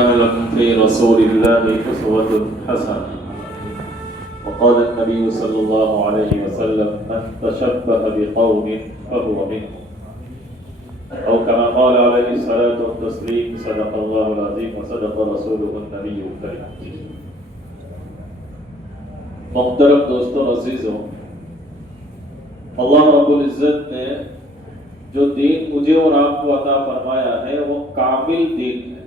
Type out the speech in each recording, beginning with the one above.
كان لكم في رسول الله أسوة حسنة وقال النبي صلى الله عليه وسلم من تشبه بقوم فهو منهم أو كما قال عليه الصلاة والتسليم صدق الله العظيم وصدق رسوله النبي الكريم. محترم دوستوں عزیزوں، اللہ رب العزت نے جو دین مجھے اور آپ کو عطا فرمایا ہے وہ کامل دین ہے،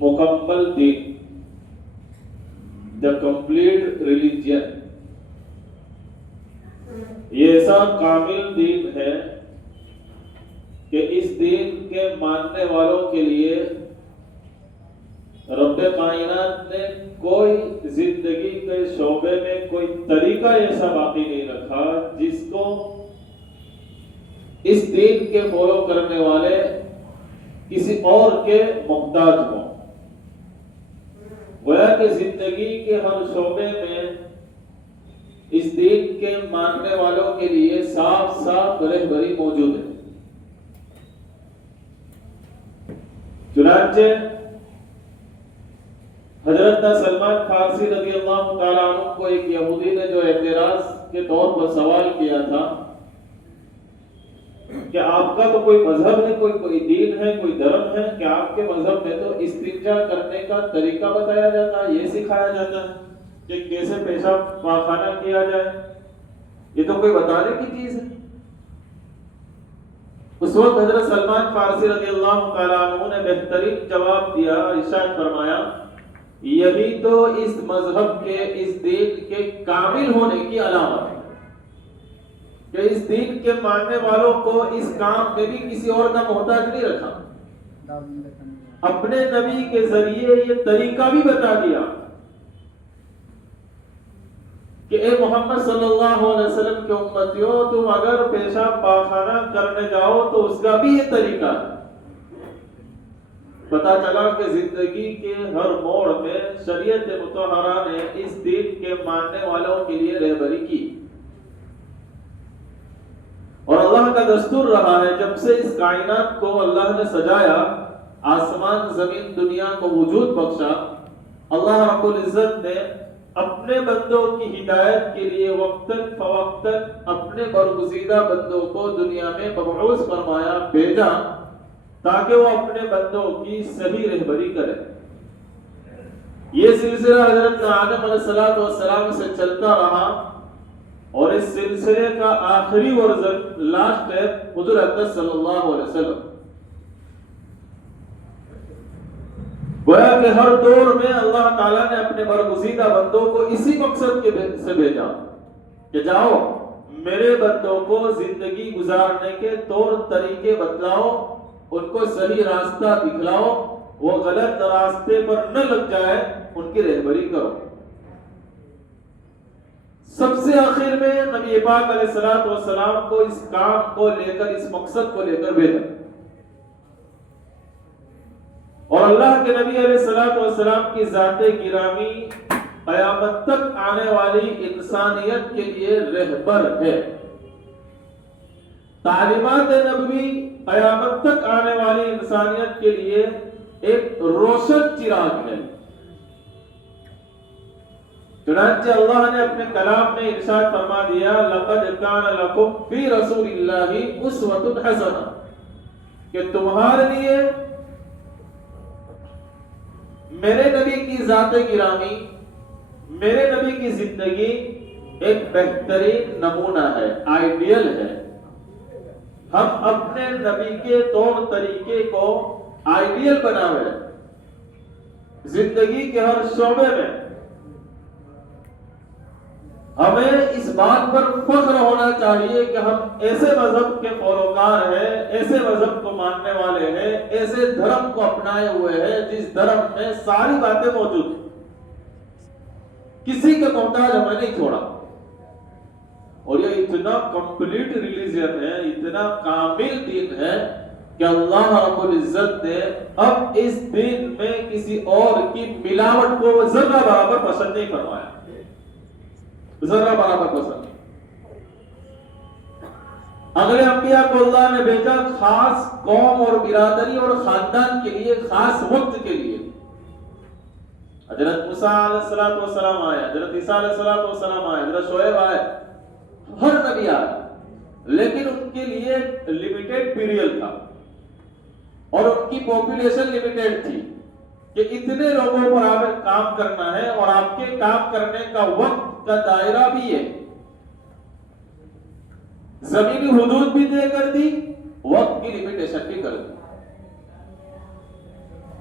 مکمل دین، دا کمپلیٹ ریلیجن۔ یہ ایسا کامل دین ہے کہ اس دین کے ماننے والوں کے لیے رب کائنات نے کوئی زندگی کے شعبے میں کوئی طریقہ ایسا باقی نہیں رکھا جس کو اس دین کے فالو کرنے والے کسی اور کے محتاج ہوں۔ گویا کہ زندگی کے ہر شعبے میں اس دین کے ماننے والوں کے لیے صاف صاف رہبری موجود ہے۔ چنانچہ حضرت سلمان فارسی رضی اللہ تعالیٰ عنہ کو ایک یہودی نے جو اعتراض کے طور پر سوال کیا تھا کہ آپ کا تو کوئی مذہب ہے، کوئی دین ہے، کوئی دھرم ہے کہ آپ کے مذہب میں تو استنجا کرنے کا طریقہ بتایا جاتا ہے، یہ سکھایا جاتا ہے کہ کیسے پیشاب پاخانہ کیا جائے، یہ تو کوئی بتانے کی چیز ہے۔ اس وقت حضرت سلمان فارسی رضی اللہ تعالیٰ عنہ نے بہترین جواب دیا، ارشاد فرمایا یہی تو اس مذہب کے، اس دین کے کامل ہونے کی علامت ہے کہ اس دین کے ماننے والوں کو اس کام میں بھی کسی اور کا محتاج نہیں رکھا، اپنے نبی کے ذریعے یہ طریقہ بھی بتا دیا کہ اے محمد صلی اللہ علیہ وسلم کے امتیوں، تم اگر پیشاب پاخانہ کرنے جاؤ تو اس کا بھی یہ طریقہ ہے۔ پتا چلا کہ زندگی کے ہر موڑ میں شریعت مطہرہ نے اس دین کے ماننے والوں کے لیے رہبری کی، اور اللہ کا دستور رہا ہے جب سے اس کائنات کو اللہ نے سجایا، آسمان زمین دنیا کو وجود بخشا، اللہ رب العزت نے اپنے بندوں کی ہدایت کے لیے وقتاً فوقتاً اپنے برگزیدہ بندوں کو دنیا میں مبعوث فرمایا، بھیجا تاکہ وہ اپنے بندوں کی صحیح رہبری کرے۔ یہ سلسلہ حضرت آدم علیہ السلام سے چلتا رہا، اور اس سلسلے کا آخری ورژن، لاسٹ ہے حضور اقدس صلی اللہ علیہ وسلم۔ گویا کہ ہر دور میں اللہ تعالیٰ نے اپنے برگزیدہ بندوں کو اسی مقصد کے سے بھیجا کہ جاؤ میرے بندوں کو زندگی گزارنے کے طور طریقے بتلاؤ، ان کو صحیح راستہ دکھلاؤ، وہ غلط راستے پر نہ لگ جائے، ان کی رہبری کرو۔ سب سے آخر میں نبی پاک علیہ السلام کو اس کام کو لے کر، اس مقصد کو لے کر بھیجا، اور اللہ کے نبی علیہ السلام کی ذات گرامی قیامت تک آنے والی انسانیت کے لیے رہبر ہے۔ تعلیمات نبوی قیامت تک آنے والی انسانیت کے لیے ایک روشن چراغ ہے۔ چنانچہ اللہ نے اپنے کلام میں ارشاد فرما دیا لَقَدْ كَانَ لَكُمْ فِي رَسُولِ اللَّهِ أُسْوَةٌ حَسَنَةٌ کہ تمہارے لیے میرے نبی کی ذات گرامی، میرے نبی کی زندگی ایک بہترین نمونہ ہے، آئیڈیل ہے۔ ہم اپنے نبی کے طور طریقے کو آئیڈیل بنا ہوئے زندگی کے ہر شعبے میں۔ ہمیں اس بات پر فخر ہونا چاہیے کہ ہم ایسے مذہب کے پیروکار ہیں، ایسے مذہب کو ماننے والے ہیں، ایسے دھرم کو اپنائے ہوئے ہیں جس دھرم میں ساری باتیں موجود ہیں، کسی کے محتاج ہمیں نہیں چھوڑا۔ اور یہ اتنا کمپلیٹ ریلیجن ہے، اتنا کامل دین ہے کہ اللہ رب العزت نے اب اس دین میں کسی اور کی ملاوٹ کو ذرہ برابر پسند نہیں فرمایا، ذرہ برابر پسند۔ اگلے انبیاء کو اللہ نے بھیجا خاص قوم اور برادری اور خاندان کے لیے، خاص وقت کے لیے۔ حضرت موسیٰ علیہ السلام آئے، حضرت عیسیٰ علیہ السلام آئے، حضرت شعیب آئے، ہر نبی آئے، لیکن ان کے لیے لمیٹڈ پیریڈ تھا اور ان کی پاپولیشن لمیٹڈ تھی کہ اتنے لوگوں پر آپ کام کرنا ہے، اور آپ کے کام کرنے کا وقت کا دائرہ بھی ہے، زمینی حدود بھی طے کر دی، وقت کی لمیٹیشن بھی کر دی۔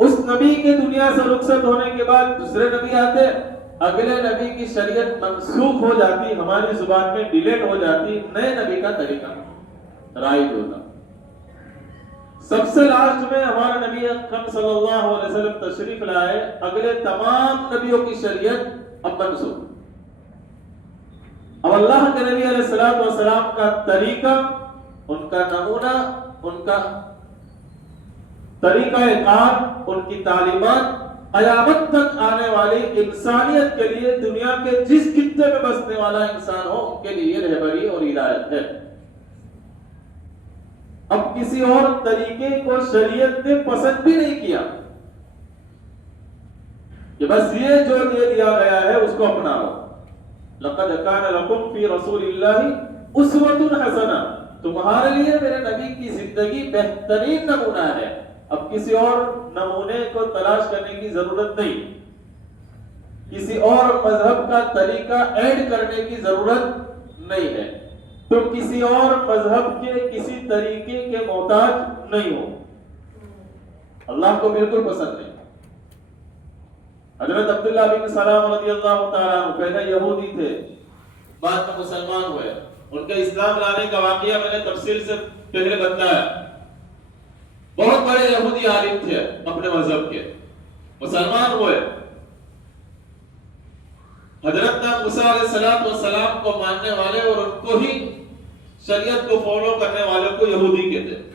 اس نبی کے دنیا سے رخصت ہونے کے بعد دوسرے نبی آتے، اگلے نبی کی شریعت منسوخ ہو جاتی، ہماری زبان میں ڈیلیٹ ہو جاتی، نئے نبی کا طریقہ رائج ہوتا۔ سب سے لاسٹ میں ہمارا نبی اکرم صلی اللہ علیہ وسلم تشریف لائے، اگلے تمام نبیوں کی شریعت اب منسوخ۔ اب اللہ کے نبی علیہ السلام کا طریقہ، ان کا نمونہ، ان کا طریقہ کار، ان کی تعلیمات قیامت تک آنے والی انسانیت کے لیے، دنیا کے جس خطے میں بسنے والا انسان ہو ان کے لیے رہبری اور ہدایت ہے۔ اب کسی اور طریقے کو شریعت نے پسند بھی نہیں کیا کہ بس یہ جو دے دیا گیا ہے اس کو اپناؤ۔ لقد کان لکم فی رسول اللہ اسوۃ حسنہ، تمہارے لیے میرے نبی کی زندگی بہترین نمونہ ہے۔ اب کسی اور نمونے کو تلاش کرنے کی ضرورت نہیں، کسی اور مذہب کا طریقہ ایڈ کرنے کی ضرورت نہیں ہے، تم کسی اور مذہب کے کسی طریقے کے محتاج نہیں ہو۔ اللہ کو بالکل پسند نہیں۔ حضرت عبداللہ بن سلام رضی اللہ تعالیٰ عنہ پہلے یہودی تھے، بعد میں مسلمان ہوئے۔ ان کے اسلام لانے کا واقعہ میں نے تفصیل سے پہلے بتایا۔ بہت بڑے یہودی عالم تھے اپنے مذہب کے، مسلمان ہوئے۔ حضرت موسیٰ علیہ السلام کو ماننے والے اور ان کو ہی شریعت کو فالو کرنے والے کو یہودی کہتے ہیں۔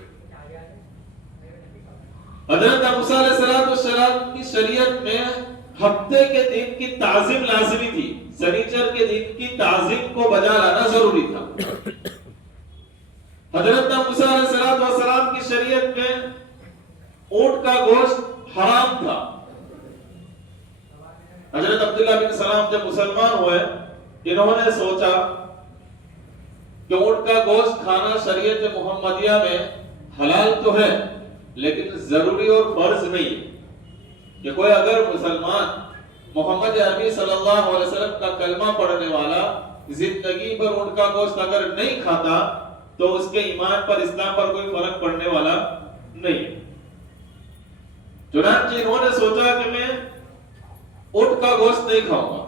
حضرت موسیٰ علیہ السلام کی شریعت میں ہفتے کے دن کی تعظیم لازمی تھی، سنیچر کے دن کی تعظیم کو بجا لانا ضروری تھا۔ حضرت موسیٰ علیہ السلام کی شریعت میں اونٹ کا گوشت حرام تھا۔ حضرت عبداللہ بن سلام جب مسلمان ہوئے، انہوں نے سوچا کہ اونٹ کا گوشت کھانا شریعت محمدیہ میں حلال تو ہے لیکن ضروری اور فرض نہیں کہ کوئی اگر مسلمان محمد عربی صلی اللہ علیہ وسلم کا کلمہ پڑھنے والا زندگی پر اونٹ کا گوشت اگر نہیں کھاتا تو اس کے ایمان پر، اسلام پر کوئی فرق پڑنے والا نہیں۔ چنانچہ انہوں نے سوچا کہ میں اونٹ کا گوشت نہیں کھاؤں گا۔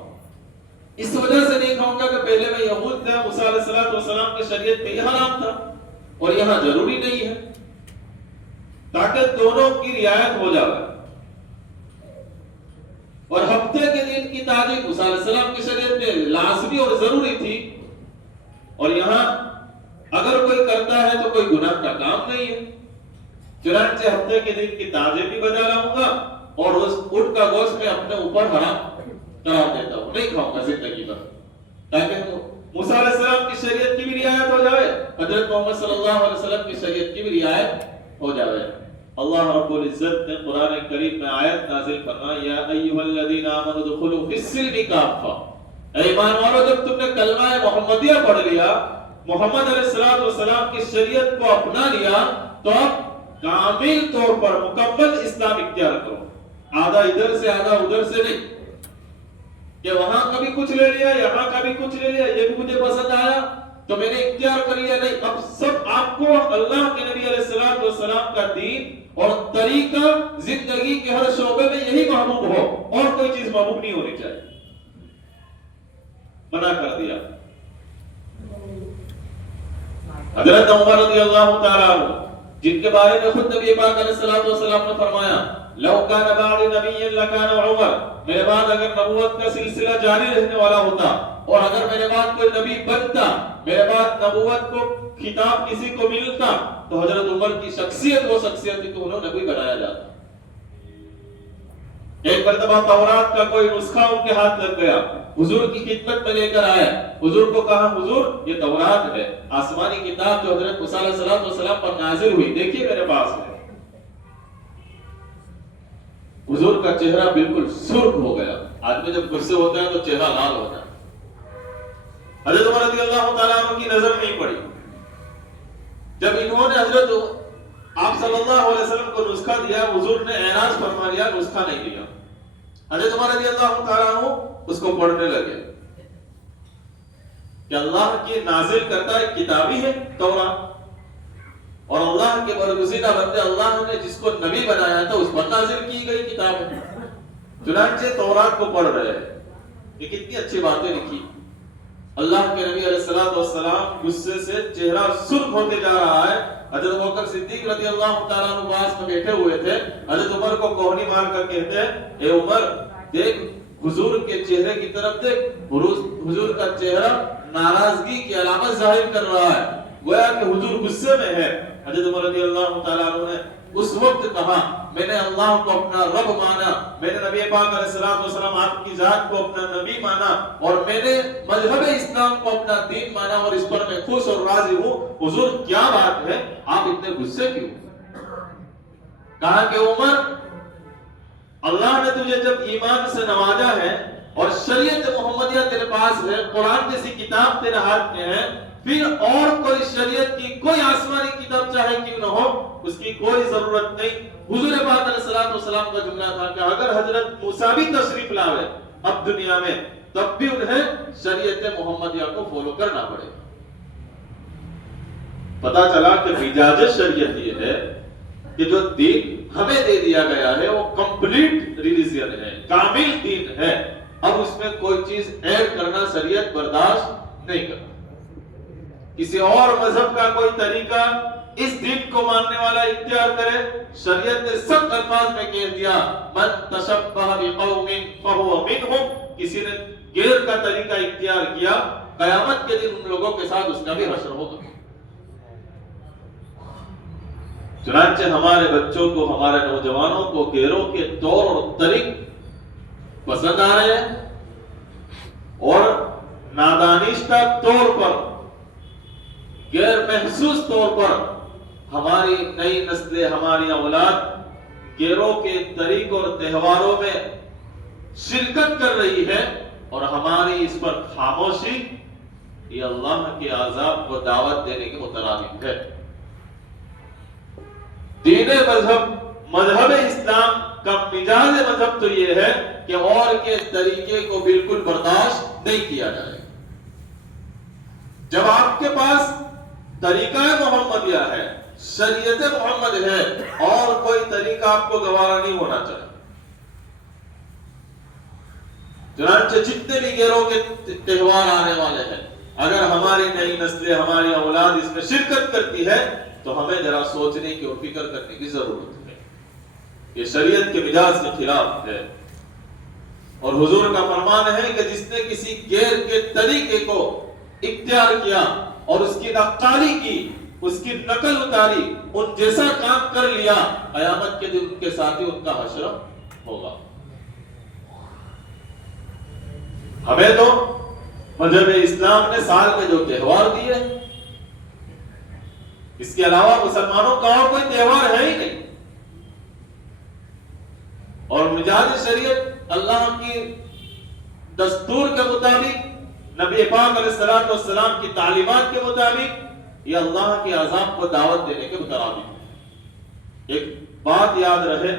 اس وجہ سے نہیں کھاؤں گا کہ پہلے میں یہود تھا، موسیٰ علیہ السلام کی شریعت پہ یہ حرام تھا اور یہاں ضروری نہیں ہے، تاکہ دونوں کی رعایت ہو جائے۔ اور ہفتے کے دن کی تعظیم موسیٰ علیہ السلام کی شریعت میں لازمی اور ضروری تھی، اور یہاں اگر کوئی کرتا ہے تو کوئی گناہ کا کام نہیں ہے۔ چنانچہ ہفتے کے دن کی تعظیم بھی بجا لاؤں گا اور اس اونٹ کا گوشت میں اپنے اوپر حرام قرار دیتا ہوں، نہیں کھاؤں گا زندگی پر، تاکہ موسیٰ علیہ السلام کی شریعت کی بھی رعایت ہو جائے، حضرت محمد صلی اللہ علیہ وسلم کی شریعت کی بھی رعایت ہو جائے۔ اللہ رب العزت نے قرآن کریم میں آیت نازل فرمائی، یا ایھا الذین آمنوا ادخلوا فی السلم کافہ، اے ایمان والو جب تم نے کلمہ محمدیہ پڑھ لیا، محمد علیہ السلام کی شریعت کو اپنا لیا، تو اب کامل طور پر مکمل اسلام اختیار کرو، آدھا ادھر سے آدھا ادھر سے نہیں کہ وہاں کبھی کچھ لے لیا، یہاں کبھی کچھ لے لیا، یہ بھی مجھے پسند آیا تو میں نے اختیار کر لیا، نہیں۔ اب سب آپ کو اللہ کے نبی علیہ السلام کا دین اور طریقہ زندگی کے ہر شعبے میں یہی محبوب ہو، اور کوئی چیز محبوب نہیں ہونی چاہیے، منع کر دیا۔ حضرت عمر رضی اللہ تعالیٰ عنہ، جن کے بارے میں خود نبی پاک علیہ السلام نے فرمایا، لو کان بعد نبی لکان عمر، میرے بعد اگر نبوت کا سلسلہ جاری رہنے والا ہوتا اور اگر میرے بعد کوئی نبی بنتا، میرے بعد نبوت کو خطاب کسی کو ملتا تو حضرت عمر کی شخصیت وہ شخصیت تھی کہ انہوں نبی بنایا جاتا۔ ایک مرتبہ تورات کا کوئی نسخہ ان کے ہاتھ لگ گیا، حضور کی خدمت میں لے کر آئے، حضور کو کہا حضور یہ تورات ہے، آسمانی کتاب جو حضرت موسیٰ علیہ السلام پر نازل ہوئی، دیکھیے میرے پاس ہے۔ حضور کا چہرہ بالکل سرخ ہو گیا، آدمی جب غصے ہوتا ہے تو چہرہ لال ہوتا ہے۔ حضرت عمر رضی اللہ تعالیٰ عنہ کی نظر نہیں پڑی، جب انہوں نے حضرت آپ صلی اللہ علیہ وسلم کو نسخہ دیا، حضور نے اعراض فرما لیا، نسخہ نہیں دیا۔ حضرت عمر رضی اللہ تعالیٰ عنہ اس کو پڑھنے لگے کہ اللہ کی نازل کرتا ایک کتابی ہے تورات، اور اللہ کے برگزیدہ بندے اللہ نے جس کو نبی بنایا تھا اس پر نازل کی گئی کتاب ہے۔ چنانچہ تورات کو پڑھ رہے ہیں، یہ کتنی اچھی باتیں لکھی۔ اللہ کے نبی علیہ السلام غصے سے چہرہ سرخ ہوتے جا رہا ہے۔ حضرت ابوبکر صدیق رضی اللہ تعالیٰ عنہ پاس میں بیٹھے ہوئے تھے، حضرت عمر کو کوہنی مار کر کہتے ہیں اے عمر دیکھ حضور کے چہرے کی طرف دیکھ، حضور کا چہرہ ناراضگی کی علامت ظاہر کر رہا ہے، گویا کہ حضور غصے میں ہے۔ حضرت عمر رضی اللہ تعالیٰ عنہ نے اس وقت کہا میں نے اللہ کو اپنا رب مانا، میں نے نبی پاک علیہ السلام آپ کی ذات کو اپنا نبی مانا، اور میں نے مذہب اسلام کو اپنا دین مانا، اور اس پر میں خوش اور راضی ہوں۔ حضور کیا بات ہے، آپ اتنے غصے کیوں؟ کہا کہ عمر اللہ نے تجھے جب ایمان سے نوازا ہے اور شریعت محمدیہ تیرے پاس ہے، قرآن جیسی کتاب تیرے ہاتھ میں ہے، پھر اور کوئی شریعت کی کوئی آسمانی کتاب چاہے کیوں نہ ہو اس کی کوئی ضرورت نہیں۔ حضور پاک علیہ السلام کا جملہ تھا کہ اگر حضرت موسیٰ بھی تشریف لاوے اب دنیا میں تب بھی انہیں شریعت محمدیہ کو فالو کرنا پڑے۔ پتا چلا کہ مزاج شریعت یہ ہے کہ جو دین ہمیں دے دیا گیا ہے وہ کمپلیٹ ریلیجن ہے، کامل دین ہے، اب اس میں کوئی چیز ایڈ کرنا شریعت برداشت نہیں کرتا۔ کسی اور مذہب کا کوئی طریقہ اس دین کو ماننے والا اختیار کرے، شریعت نے سخت الفاظ میں کہہ دیا من تشبہ بقوم فہو منہم، کسی نے غیر کا طریقہ اختیار کیا قیامت کے دن ان لوگوں کے ساتھ اس کا بھی حشر ہوگا۔ چنانچہ ہمارے بچوں کو، ہمارے نوجوانوں کو غیروں کے طور اور طریق پسند آ رہے ہیں، اور نادانشتہ طور پر، غیر محسوس طور پر ہماری نئی نسلیں، ہماری اولاد غیروں کے طریق اور تہواروں میں شرکت کر رہی ہے، اور ہماری اس پر خاموشی یہ اللہ کے عذاب کو دعوت دینے کے مترادف ہے۔ دین مذہب اسلام کا مزاج مذہب تو یہ ہے کہ اور کے طریقے کو بالکل برداشت نہیں کیا جائے۔ جب آپ کے پاس طریقہ محمدیہ ہے، شریعت محمد ہے، اور کوئی طریقہ آپ کو گوارا نہیں ہونا چاہیے۔ چنانچہ جتنے بھی غیروں کے تہوار آنے والے ہیں، اگر ہماری نئی نسلیں، ہماری اولاد اس میں شرکت کرتی ہے تو ہمیں ذرا سوچنے کی اور فکر کرنے کی ضرورت ہے۔ یہ شریعت کے مزاج کے خلاف ہے، اور حضور کا فرمان ہے کہ جس نے کسی غیر کے طریقے کو اختیار کیا اور اس کی نقالی کی، اس کی نقل اتاری، ان جیسا کام کر لیا، قیامت کے دن ان کے ساتھ ہی ان کا حشر ہوگا۔ ہمیں تو مذہب اسلام نے سال میں جو تہوار دیے، اس کے علاوہ مسلمانوں کا اور کوئی تہوار ہے ہی نہیں، اور مزاج شریعت اللہ کی دستور کے مطابق، نبی پاک علیہ السلام کی تعلیمات کے مطابق، یہ اللہ کے عذاب کو دعوت دینے کے مطابق ہے۔ ایک بات یاد رہے،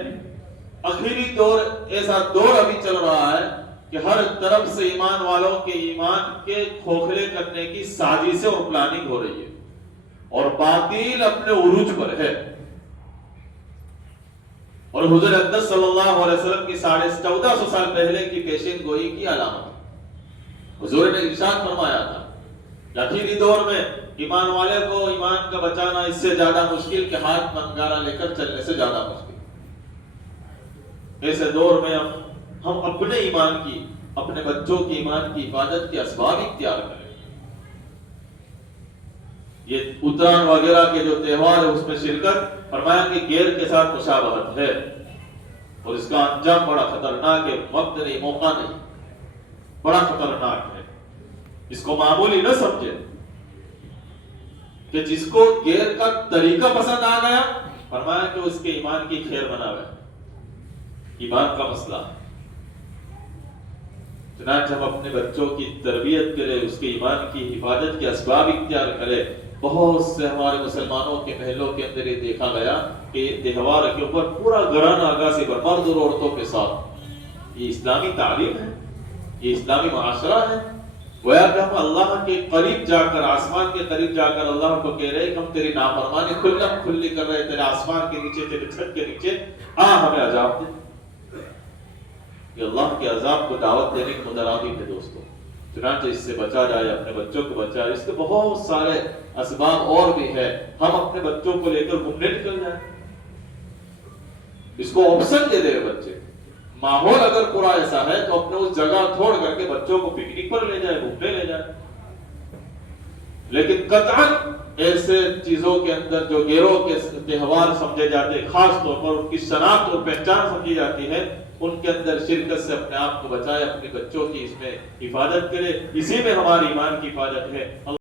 آخری دور ایسا دور ابھی چل رہا ہے کہ ہر طرف سے ایمان والوں کے ایمان کے کھوکھلے کرنے کی سازشیں اور پلاننگ ہو رہی ہے، اور باطل اپنے عروج پر ہے، اور حضور اقدس صلی اللہ علیہ وسلم کی 1450 سال پہلے کی پیشین گوئی کی علامت۔ حضور نے ارشاد فرمایا تھا آخری دور میں ایمان والے کو ایمان کا بچانا اس سے زیادہ مشکل کہ ہاتھ میں انگارہ لے کر چلنے سے زیادہ مشکل۔ ایسے دور میں ہم اپنے ایمان کی، اپنے بچوں کی ایمان کی حفاظت کے اسباب اختیار کریں۔ یہ اتران وغیرہ کے جو تہوار ہے اس میں شرکت، فرمایا کہ غیر کے ساتھ مشابہت ہے۔ اور اس کا انجام بڑا خطرناک ہے، وقت نہیں، موقع نہیں، بڑا خطرناک ہے۔ اس کو معمولی نہ سمجھے کہ جس کو غیر کا طریقہ پسند آ گیا، فرمایا کہ اس کے ایمان کی خیر بناوے، ایمان کا مسئلہ ہے۔ چنانچہ ہم اپنے بچوں کی تربیت کرے، اس کے ایمان کی حفاظت کے اسباب اختیار کرے۔ بہت سے ہمارے مسلمانوں کے محلوں کے اندر یہ دیکھا گیا کہ تہوار کے اوپر پورا گھرانہ آغازی پر مرد اور عورتوں کے ساتھ۔ یہ اسلامی تعلیم ہے، یہ اسلامی معاشرہ ہے۔ گویا کہ ہم اللہ کے قریب جا کر، آسمان کے قریب جا کر اللہ کو کہہ رہے کہ ہم تیری نافرمانی کھلم کھلی کر رہے، تیرے آسمان کے نیچے، تیرے چھت کے نیچے ہمیں عذاب دے۔ یہ اللہ کے عذاب کو دعوت دینے کے مترادف ہے دوستو۔ چنانچہ اس سے بچا جائے، اپنے بچوں کو بچائے۔ اس کے بہت سارے اسباب اور بھی ہے۔ ہم اپنے بچوں کو لے کر گھومنے نکل جائیں، اس کو آپشن دے دے بچے۔ ماحول اگر پورا ایسا ہے تو اپنے اس جگہ چھوڑ کر کے بچوں کو پکنک پر لے جائے، گھومنے لے جائے۔ لیکن قطعاً ایسے چیزوں کے اندر جو غیروں کے تہوار سمجھے جاتے ہیں، خاص طور پر ان کی شناخت اور پہچان سمجھی جاتی ہے، ان کے اندر شرکت سے اپنے آپ کو بچائے، اپنے بچوں کی اس میں حفاظت کرے۔ اسی میں ہماری ایمان کی حفاظت ہے۔